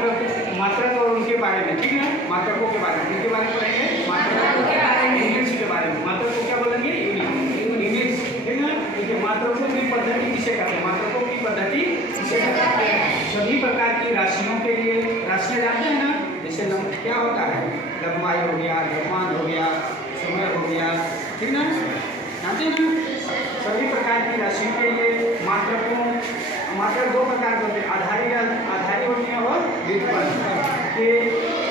मात्रक और उनके बारे में, ठीक है, मात्रकों के बारे में, इनके बारे में पढ़ेंगे, मात्रकों के बारे में, यूनिट्स के बारे में। मात्रक को क्या बोलेंगे? यूनिट्स, ठीक है। देखिए मात्रकों की पद्धति किसे कहते हैं? मात्रकों की पद्धति किसे कहते हैं? सभी प्रकार की राशियों के लिए, राशियाँ जानते हैं ना, जैसे क्या होता है, लंबाई हो गया, द्रव्यमान हो गया, समय हो गया, ठीक ना, जानते हैं ना। सभी प्रकार की राशियों के लिए मात्रक दो प्रकार के होते हैं, आधारी होते हैं और व्युत्पन्न के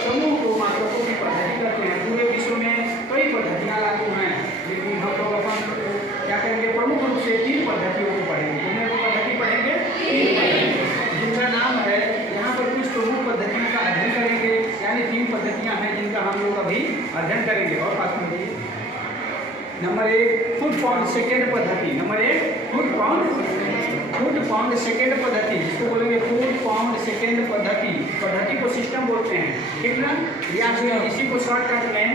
समूह को मात्रकों की पद्धति कहते हैं। पूरे विश्व में कई पद्धतियाँ लागू हैं, लेकिन हम लोग अपन क्या करेंगे, प्रमुख रूप से 3 पद्धतियों को पढ़ेंगे। कितने पद्धति पढ़ेंगे? 3 पद्धति, जिनका नाम है, यहाँ पर कुछ प्रमुख पद्धतियों का अध्ययन करेंगे, यानी 3 पद्धतियाँ हैं जिनका हम लोग अभी अध्ययन करेंगे। और पास में नंबर 1 फुट पाउंड सेकेंड पद्धति। नंबर 1 फुट पाउंड सेकेंड पद्धति, जिसको बोलेंगे फुट पाउंड सेकेंड पद्धति को सिस्टम बोलते हैं, ठीक ना। या फिर इसी को शॉर्टकट में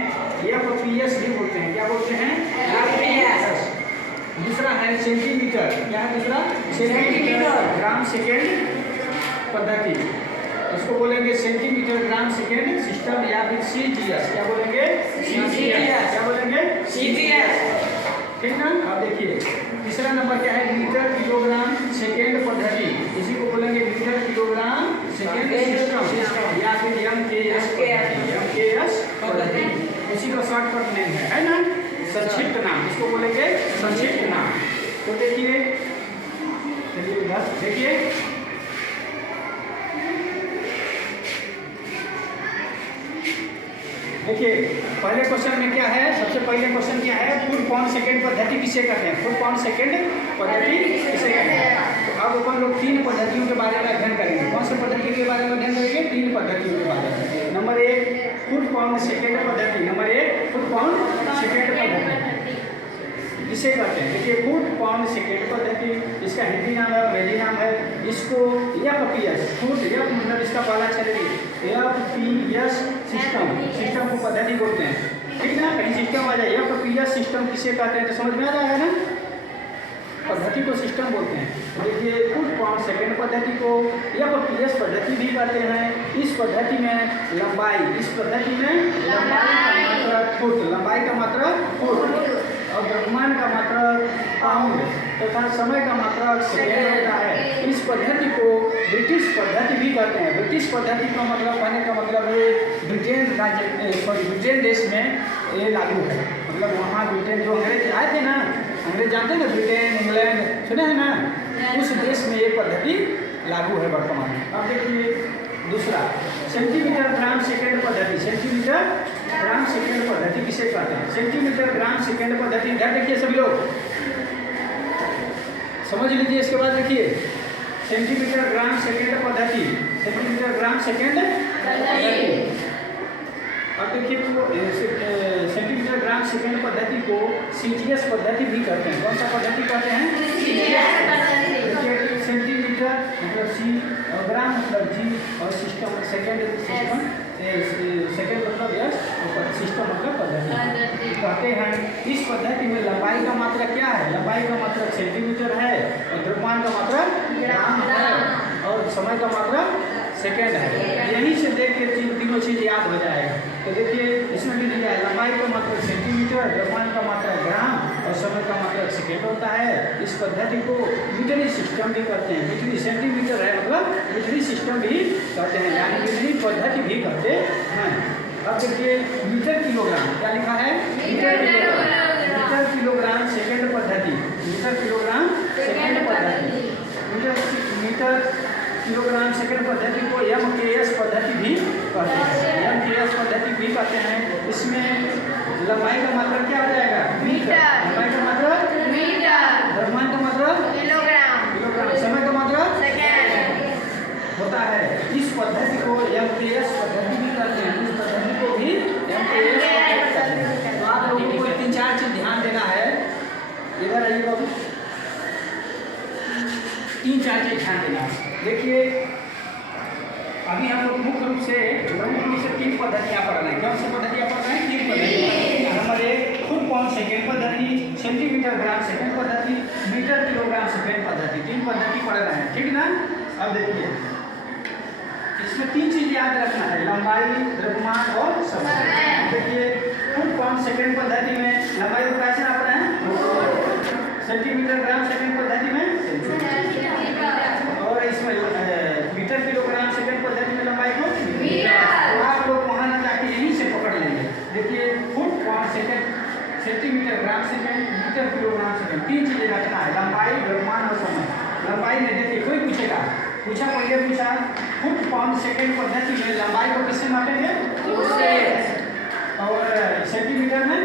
FPS भी बोलते हैं। क्या बोलते हैं? FPS। दूसरा है सेंटीमीटर। क्या है दूसरा? सेंटीमीटर ग्राम सेकेंड पद्धति, इसको बोलेंगे सेंटीमीटर ग्राम सेकेंड सिस्टम, या फिर CGS। क्या बोलेंगे? CGS। क्या बोलेंगे? CGS, ठीक ना। अब देखिए तीसरा नंबर क्या है? मीटर किलोग्राम सेकेंड पद्धति, इसी को बोलेंगे मीटर किलोग्राम सेकेंड सिस्टम, या फिर MKS पद्धति, इसी का शॉर्टकट नेम है ना, संक्षिप्त नाम, इसको बोलेंगे संक्षिप्त नाम। तो देखिए पहले क्वेश्चन में क्या है, सबसे पहले क्वेश्चन क्या है, फुट पाउंड सेकेंड पद्धति किसे कहते हैं? फुट पाउंड सेकेंड पद्धति किसे कहते हैं? तो अब अपन लोग 3 पद्धतियों के बारे में अध्ययन करेंगे। कौन सी पद्धति के बारे में अध्ययन करेंगे? 3 पद्धतियों के बारे में। नंबर 1 फुट पाउंड सेकेंड पद्धति। नंबर 1 फुट पाउंड सेकेंड पद्धति किसे कहते हैं? देखिए फुट पाउंड सेकेंड पद्धति, इसका हिंदी नाम है, अंग्रेजी नाम है, इसको FPS, फुट F मतलब इसका पहला चलेगी, FPS सिस्टम को पद्धति बोलते हैं, ठीक ना। कहीं सिस्टम आ जाए, FPS सिस्टम किसे कहते हैं तो समझ में आ जाएगा ना, पद्धति को सिस्टम बोलते हैं। देखिए फुट पाउंड सेकेंड पद्धति को FPS पद्धति भी कहते हैं। इस पद्धति में लंबाई का मात्रक फुट और द्रव्यमान का मात्रक पाउंड तथा समय का मात्रक सेकेंड होता है। इस पद्धति को ब्रिटिश पद्धति भी कहते हैं। ब्रिटिश पद्धति का मतलब कहने का मतलब ये ब्रिटेन देश में ये लागू है, मतलब वहाँ ब्रिटेन जो अंग्रेज आए थे ना, अंग्रेज जानते हैं ना, ब्रिटेन इंग्लैंड सुने हैं ना, उस देश में ये पद्धति लागू है वर्तमान में। अब देखिए दूसरा सेंटीमीटर ग्राम सेकेंड पद्धति। सेंटीमीटर ग्राम सेकेंड पद्धति किसे कहते हैं? सेंटीमीटर ग्राम सेकेंड पद्धति, इधर देखिए सभी लोग समझ लीजिए। इसके बाद देखिए सेंटीमीटर ग्राम सेकेंड पद्धति, सेंटीमीटर ग्राम सेकेंड पद्धति। अब देखिए सेंटीमीटर ग्राम सेकेंड पद्धति को CGS पद्धति भी कहते हैं। कौन सा पद्धति कहते हैं? देखिए सेंटीमीटर मतलब C और ग्राम मतलब G और सिस्टम सेकेंड मतलब S और सिस्टम मतलब पद्धति कहते हैं। इस पद्धति में लंबाई का मात्रक क्या है? लंबाई का मात्रक सेंटीमीटर है और द्रव्यमान का मात्रक ग्राम है और समय का मात्रक सेकेंड है। यहीं से देख के तीनों चीज़ याद हो जाएगा। तो देखिए इसमें भी दिया है, लंबाई का मात्रक सेंटीमीटर, द्रव्यमान का मात्रक ग्राम और समय का मात्रक सेकेंड होता है। इस पद्धति को मीटरी सिस्टम भी कहते हैं। मीटरी सेंटीमीटर है मतलब मीटरी सिस्टम भी कहते हैं, यानी मीटरी पद्धति भी कहते हैं। अब देखिए मीटर किलोग्राम, क्या लिखा है? मीटर किलोग्राम सेकेंड पद्धति। मीटर किलोग्राम सेकेंड पद्धति, मीटर किलोग्राम सेकेंड पद्धति को MKS पद्धति भी कहते हैं। MKS पद्धति भी कहते हैं। इसमें लंबाई का मात्रक क्या हो जाएगा? मीटर। लंबाई का मात्रक मीटर, द्रव्यमान का मात्रक किलोग्राम, समय का मात्रक सेकेंड होता है। इस पद्धति को MKS पद्धति भी कहते हैं। इस पद्धति को भी MKS पद्धति कहते हैं। तो आप लोगों को 3-4 चीज ध्यान देना है। इधर आइए बाबू, 3-4 चीज ध्यान देना है। देखिए अभी हम लोग मुख्य रूप से 3 पद्धतियाँ पढ़ रहे हैं। कौन सी पद्धतियाँ पढ़ रहे हैं? 3 पद्धति। नंबर 1 फुट पाउंड सेकेंड पद्धति, सेंटीमीटर ग्राम सेकेंड पद्धति, मीटर किलोग्राम सेकेंड पद्धति, 3 पद्धति पढ़ रहे हैं, ठीक ना। अब देखिए इसमें 3 चीज याद रखना है, लंबाई, द्रव्यमान और समय। देखिए फुट पाउंड सेकंड पद्धति में लंबाई को कैसे नापना है, सेंटीमीटर ग्राम सेकंड पद्धति में और इसमें मीटर किलोग्राम सेकंड पद्धति में लंबाई को मीटर। आप लोग वहां ना जाके यहीं से पकड़ लेंगे। देखिए foot pound second, centimetre gram second, metre kilogram second, 3 चीजें रखना है, लंबाई, द्रव्यमान और समय। लंबाई में देखिए कोई पूछेगा, पहले पूछा फुट पाउंड सेकंड पद्धति में लंबाई को किससे मापेंगे, और सेंटीमीटर में,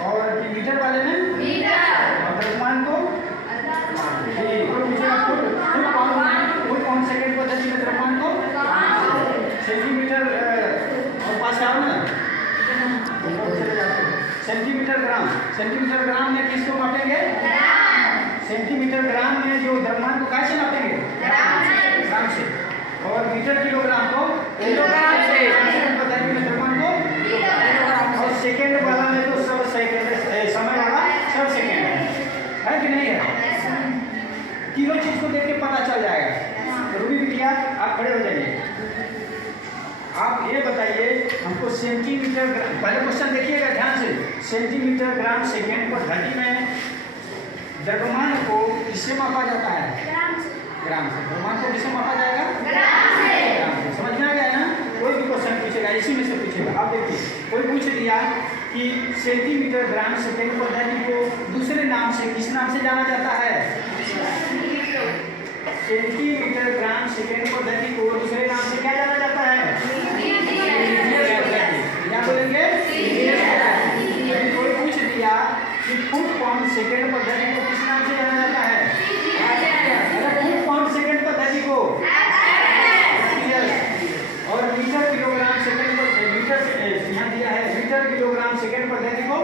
और मीटर वाले में, और द्रव्यमान को फुट पाउंड सेकंड पद्धति में द्रव्यमान को सेंटीमीटर और पास आओ ना, सेंटीमीटर ग्राम में किसको मापेंगे, सेंटीमीटर ग्राम में जो द्रव्यमान को कैसे नापेंगे, ग्राम से, और मीटर किलोग्राम को किलोग्राम से, पद्धति में द्रव्यमान को किलोग्राम, और सेकंड वाला में तो सब सेकंड, समय वाला सब सेकंड है कि नहीं है। तीनों चीज को देख के पता चल जाएगा। रूबी बिटिया आप खड़े हो जाइए, आप ये बताइए हमको सेंटीमीटर, पहले क्वेश्चन देखिएगा ध्यान से, सेंटीमीटर ग्राम सेकंड पद्धति में द्रव्यमान को किससे मापा जाता है, ग्राम से। द्रव्यमान को किससे मापा जाएगा, ग्राम से। समझ में आ गया ना। कोई भी क्वेश्चन पूछेगा इसी में से पूछेगा। आप देखिए कोई पूछ दिया कि सेंटीमीटर ग्राम सेकंड पद्धति को दूसरे नाम से किस नाम से जाना जाता है, सेंटीमीटर ग्राम सेकंड पद्धति को दूसरे नाम से क्या जाना जाता है, क्या बोलेंगे। कोई पूछ दिया कि फुट पाउंड सेकंड पद्धति को किस नाम से जाना जाता है, फुट पाउंड सेकंड पद्धति को, और मीटर किलोग्राम सेकंड पद्धति, मीटर यहाँ दिया है मीटर किलोग्राम सेकंड पद्धति को,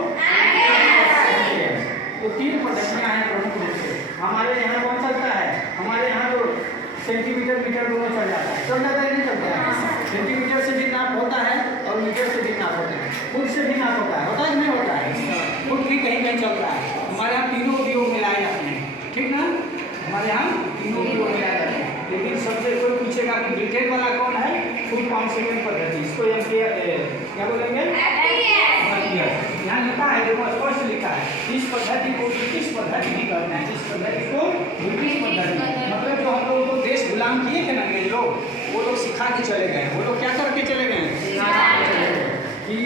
तो 3 पद्धतियाँ हैं प्रमुख रूप से। हमारे यहाँ कौन चलता है, हमारे यहाँ तो सेंटीमीटर मीटर दोनों चल जाता है, चल जाता है नहीं चलता है। सेंटीमीटर से भी नाप होता है और मीटर से भी नाप होता है, फुट से भी नाप होता है कि नहीं होता है, फुट भी कहीं कहीं चलता है। हमारे यहाँ तीनों उपयोग मिलाए जाते हैं, ठीक ना, हमारे यहाँ तीनों उपयोग मिलाए जाते हैं। लेकिन सबसे कोई पूछेगा कि डिटेल वाला कौन है, फुट पाउंड सेकंड पद्धति, इसको क्या बोलेंगे, यहाँ लिखा है, देखो स्पष्ट लिखा है, इस पद्धति को ब्रिटिश पद्धति भी कहते हैं, इस पद्धति को ब्रिटिश पद्धति, मतलब जो हम लोगों को देश गुलाम किए थे ना अंग्रेज लोग, वो लोग सिखा के चले गए। वो लोग क्या करके चले गए कि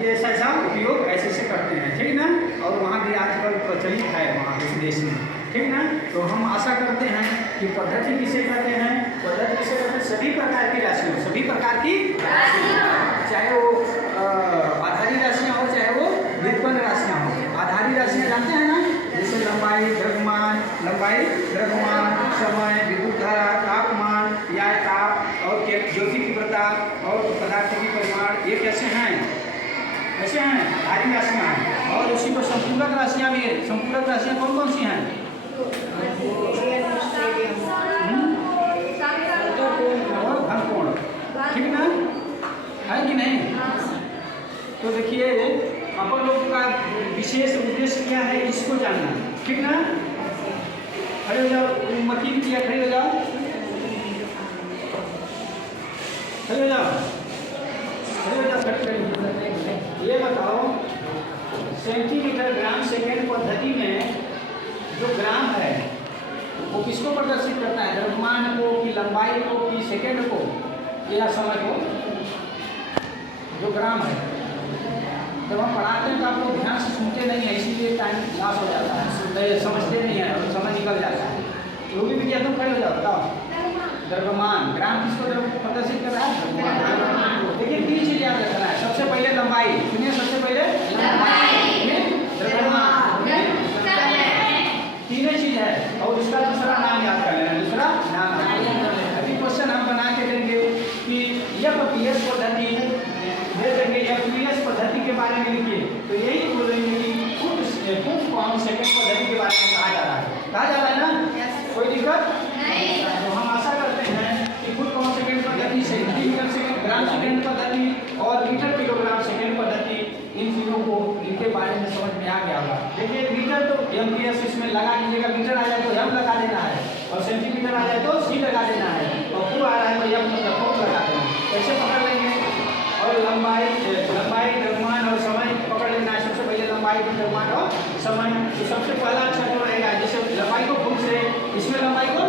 ये ऐसा उपयोग ऐसे से करते हैं, ठीक ना, और वहाँ भी आजकल प्रचलित है वहाँ उस देश में, ठीक ना। तो हम आशा करते हैं कि पद्धति किसे कहते हैं, पद्धति किसे कहते हैं, सभी प्रकार की राशियों, सभी प्रकार की चाहे वो आधारी राशियाँ हो चाहे वो व्युत्पन्न राशियाँ हो। आधारी राशियाँ जानते हैं ना, जैसे लंबाई, द्रव्यमान, समय, विद्युत धारा, तापमान या ताप, और ज्योति तीव्रता और पदार्थ की परिमाण, ये कैसे हैं, ऐसे हैं आधारी राशियाँ हैं। और उसी को संपूरक राशियाँ भी है। संपूरक राशियाँ कौन कौन सी हैं, और घनकोण, ठीक ना, है कि नहीं। तो देखिए अपन लोग का विशेष उद्देश्य क्या है, इसको जानना, ठीक ना। खड़े हो जाओ, मकीन किया, खड़े हो जाओ, खड़े हो जाओ, खड़े हो जाओ, खड़े। ये बताओ सेंटीमीटर ग्राम सेकंड पद्धति में जो ग्राम है वो किसको प्रदर्शित करता है, द्रव्यमान को कि लंबाई को कि सेकंड को या समय को। जो ग्राम है जब हम पढ़ाते हैं तो आप लोग ध्यान से सुनते नहीं है, इसीलिए टाइम लॉस हो जाता है, समझते नहीं है और समय निकल जाता है। जो भी विद्या तुम खड़े हो जाओ, बताओ द्रव्यमान, ग्राम किसको प्रदर्शित कर रहा है। देखिए 3 चीज याद रखना है। सबसे पहले लंबाई, सुनिए, सबसे पहले द्रव्यमान, तीनों चीज है, और उसका दूसरा नाम याद कर लेना, दूसरा नाम। अभी क्वेश्चन हम बना के देंगे कि एफपीएस पद्धति दे देंगे, एफपीएस पद्धति के बारे में लिखिए, तो यही बोलेंगे कि फुट पाउंड सेकंड पद्धति के बारे में कहा जा रहा है, कहा जा रहा है ना, कोई दिक्कत नहीं। तो हम आशा करते हैं कि फुट पाउंड सेकंड पद्धति, सेंटीमीटर सेकंड ग्राम सेकंड पद्धति और मीटर किलोग्राम सेकंड पद्धति, इन तीनों को इनके बारे में समझ में आ गया होगा। देखिए मीटर तो एमपीएस इसमें लगा दीजिएगा, मीटर आ जाए तो एम लगा देना है, और सेंटीमीटर आ जाए तो सी लगा देना है, और क्यों आ रहा है टमाटर समान। तो सबसे पहला अच्छा जो रहेगा, जैसे लंबाई को फुट से इसमें लंबाई को